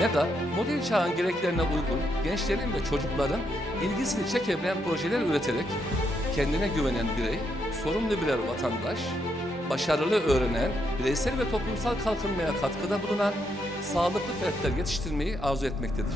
MEGA, modern çağın gereklerine uygun gençlerin ve çocukların ilgisini çekebilen projeler üreterek kendine güvenen birey, sorumlu birer vatandaş, başarılı öğrenen, bireysel ve toplumsal kalkınmaya katkıda bulunan sağlıklı fertler yetiştirmeyi arzu etmektedir.